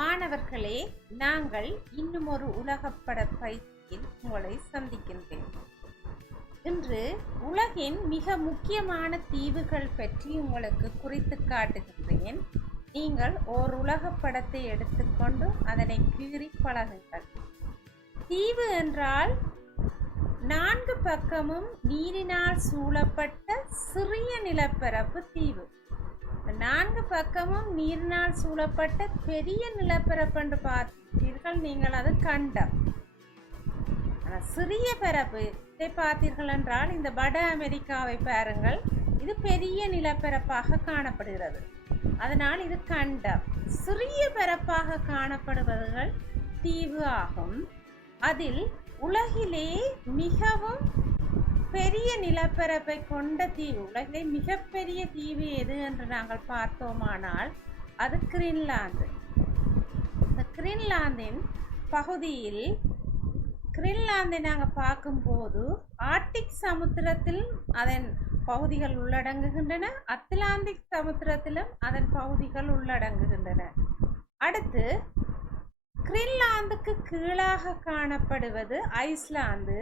மாணவர்களே நாங்கள் இன்னும் ஒரு உலகப்பட பயிற்சியில் உங்களை சந்திக்கின்றேன். இன்று உலகின் மிக முக்கியமான தீவுகள் பற்றி உங்களுக்கு குறித்து காட்டுகின்றேன். நீங்கள் ஓர் உலகப்படத்தை எடுத்துக்கொண்டு அதனை கீறி பழகுங்கள். தீவு என்றால் நான்கு பக்கமும் நீரினால் சூழப்பட்ட சிறிய நிலப்பரப்பு தீவு. நான்கு பக்கமும் நீரினால் சூழப்பட்ட பெரிய நிலப்பரப்பு என்று பார்த்தீர்கள். நீங்கள் அது கண்டம். ஆனால் சிறிய பரப்பு இதை பார்த்தீர்கள் என்றால் இந்த வட அமெரிக்காவை பாருங்கள். இது பெரிய நிலப்பரப்பாக காணப்படுகிறது. அதனால் இது கண்டம். சிறிய பரப்பாக காணப்படுவதுகள் தீவு ஆகும். அதில் உலகிலே மிகவும் பெரிய நிலப்பரப்பை கொண்ட தீவு. உலகிலே மிகப்பெரிய தீவு எது என்று நாங்கள் பார்த்தோமானால் அது கிரீன்லாந்து. இந்த கிரீன்லாந்தின் பகுதியில் கிரீன்லாந்தை நாங்கள் பார்க்கும்போது ஆர்டிக் சமுத்திரத்தில் அதன் பகுதிகள் உள்ளடங்குகின்றன அத்லாந்திக் சமுத்திரத்திலும் அதன் பகுதிகள் உள்ளடங்குகின்றன. அடுத்து கிரீன்லாந்துக்கு கீழாக காணப்படுவது ஐஸ்லாந்து.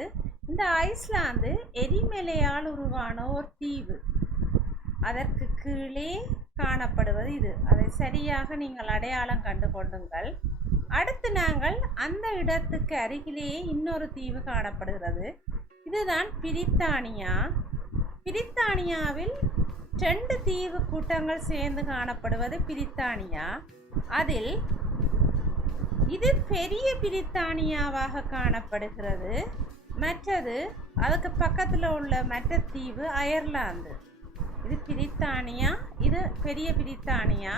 இந்த ஐஸ்லாந்து எரிமலையால் உருவான ஒரு தீவு. அதற்கு கீழே காணப்படுவது இது. அதை சரியாக நீங்கள் அடையாளம் கண்டு கொள்ளுங்கள். அடுத்து நாங்கள் அந்த இடத்துக்கு அருகிலேயே இன்னொரு தீவு காணப்படுகிறது. இதுதான் பிரித்தானியா. பிரித்தானியாவில் ரெண்டு தீவு கூட்டங்கள் சேர்ந்து காணப்படுவது பிரித்தானியா. அதில் இது பெரிய பிரித்தானியாவாக காணப்படுகிறது. மற்றது அதுக்கு பக்கத்தில் உள்ள மற்ற தீவு அயர்லாந்து. இது பிரித்தானியா இது பெரிய பிரித்தானியா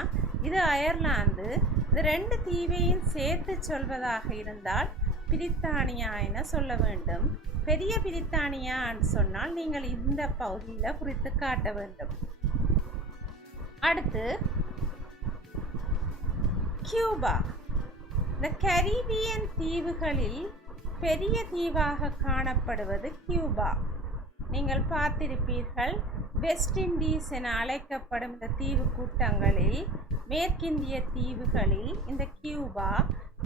இது அயர்லாந்து. இது ரெண்டு தீவையும் சேர்த்து சொல்வதாக இருந்தால் பிரித்தானியா என சொல்ல வேண்டும். பெரிய பிரித்தானியான்னு சொன்னால் நீங்கள் இந்த பகுதியில் குறித்து காட்ட வேண்டும். அடுத்து கியூபா. இந்த கரீபியன் தீவுகளில் பெரிய தீவாக காணப்படுவது கியூபா. நீங்கள் பார்த்திருப்பீர்கள் வெஸ்ட் இண்டீஸ் என அழைக்கப்படும் இந்த தீவு கூட்டங்களில் மேற்கிந்திய தீவுகளில் இந்த கியூபா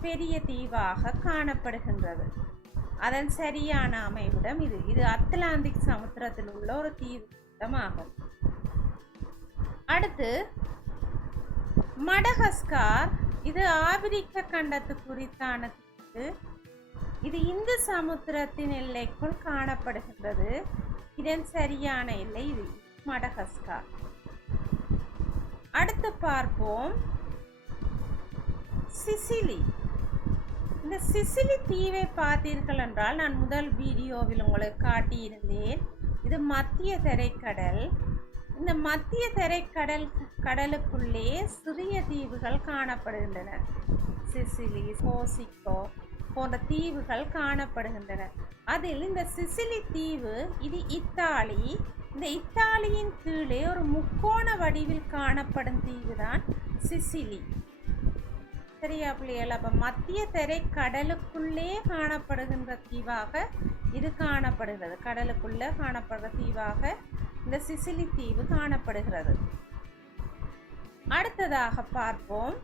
பெரிய தீவாக காணப்படுகின்றது. அதன் சரியான அமைவிடம் இது. இது அத்லாந்திக் சமுத்திரத்தில் உள்ள ஒரு தீவு கூட்டமாகும். அடுத்து மடகஸ்கார். இது ஆப்பிரிக்க கண்டத்து குறித்தான தீவு. இது இந்து சமுத்திரத்தின் எல்லைக்குள் காணப்படுகின்றது. இதன் சரியான எல்லை இது மடகஸ்கார் அடுத்து பார்ப்போம். சிசிலி. இந்த சிசிலி தீவை பார்த்தீர்கள் என்றால் நான் முதல் வீடியோவில் உங்களுக்கு காட்டியிருந்தேன். இது மத்திய தரைக்கடல். இந்த மத்திய தரைக்கடல் கடலுக்குள்ளே சிறிய தீவுகள் காணப்படுகின்றன. சிசிலி கோசிக்கோ போன்ற தீவுகள் காணப்படுகின்றன. அதில் இந்த சிசிலி தீவு இது இத்தாலி. இந்த இத்தாலியின் கீழே ஒரு முக்கோண வடிவில் காணப்படும் தீவு தான் சிசிலி. சரியா பிள்ளைகள் அப்போ மத்திய திரை கடலுக்குள்ளே காணப்படுகின்ற தீவாக இது காணப்படுகிறது. கடலுக்குள்ளே காணப்படுற தீவாக இந்த சிசிலி தீவு காணப்படுகிறது. அடுத்ததாக பார்ப்போம்.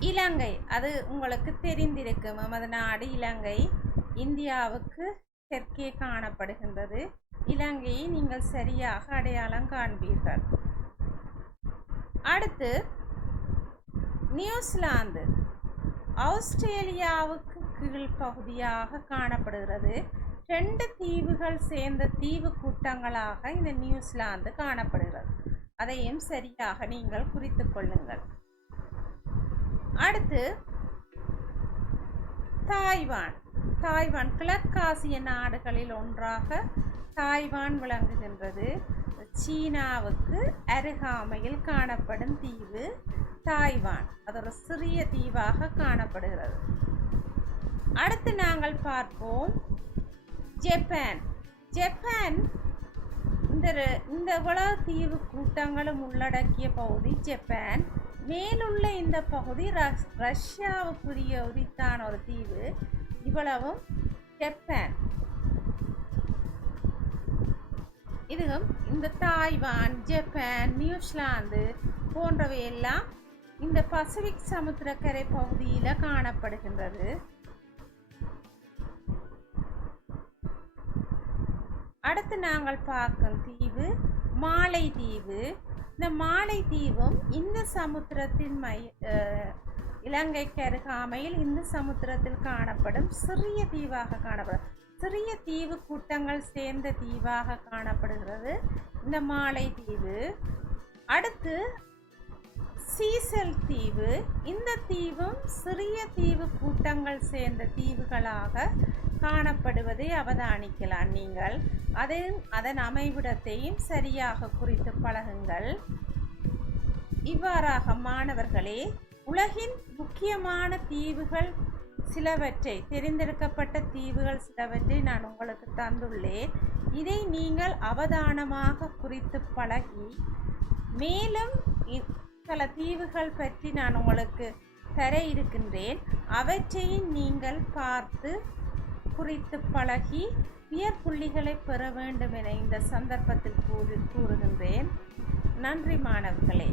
இலங்கை. அது உங்களுக்கு தெரிந்திருக்கும். நமது நாடு இலங்கை இந்தியாவுக்கு தெற்கே காணப்படுகின்றது. இலங்கையை நீங்கள் சரியாக அடையாளம் காண்பீர்கள். அடுத்து நியூசிலாந்து. ஆஸ்திரேலியாவுக்கு கீழ் பகுதியாக காணப்படுகிறது. ரெண்டு தீவுகள் சேர்ந்த தீவு கூட்டங்களாக இந்த நியூசிலாந்து காணப்படுகிறது. அதையும் சரியாக நீங்கள் குறித்து கொள்ளுங்கள். அடுத்து தாய்வான். தாய்வான் கிழக்காசிய நாடுகளில் ஒன்றாக தாய்வான் விளங்குகின்றது. சீனாவுக்கு அருகாமையில் காணப்படும் தீவு தாய்வான். அது ஒரு சிறிய தீவாக காணப்படுகிறது. அடுத்து நாங்கள் பார்ப்போம் ஜப்பான். ஜப்பான் இந்த இந்த உலக தீவு கூட்டங்களும் உள்ளடக்கிய பகுதி ஜப்பான். மேலுள்ள இந்த பகுதி ரஷ்- ரஷ்யாவுக்குரிய உரித்தான ஒரு தீவு. இவ்வளவும் ஜப்பான். இதுவும் இந்த தாய்வான் ஜப்பான் நியூசிலாந்து போன்றவை எல்லாம் இந்த பசிபிக் சமுத்திரக்கரை பகுதியில் காணப்படுகின்றது. அடுத்து நாங்கள் பார்க்கும் தீவு மாலை தீவு. இந்த மாலை தீவும் இந்த சமுத்திரத்தின் மை இலங்கைக்கு அருகாமையில் இந்த சமுத்திரத்தில் காணப்படும் சிறிய தீவாக காணப்படும். சிறிய தீவு கூட்டங்கள் சேர்ந்த தீவாக காணப்படுகிறது இந்த மாலை தீவு. அடுத்து சீசல் தீவு. இந்த தீவும் சிறிய தீவு கூட்டங்கள் சேர்ந்த தீவுகளாக காணப்படுவதை அவதானிக்கலாம் நீங்கள். அதன் அதன் அமைவிடத்தையும் சரியாக குறித்து பழகுங்கள். இவ்வாறாக மாணவர்களே உலகின் முக்கியமான தீவுகள் சிலவற்றை தெரிந்தெடுக்கப்பட்ட தீவுகள் சிலவற்றை நான் உங்களுக்கு தந்துள்ளேன். இதை நீங்கள் அவதானமாக குறித்து பழகி மேலும் இ- பல தீவுகள் பற்றி நான் உங்களுக்கு தர இருக்கின்றேன். அவற்றையும் நீங்கள் பார்த்து குறித்து பழகி உயர்புள்ளிகளை பெற வேண்டும் என இந்த சந்தர்ப்பத்தில் கூறி கூறுகின்றேன். நன்றி மாணவர்களே.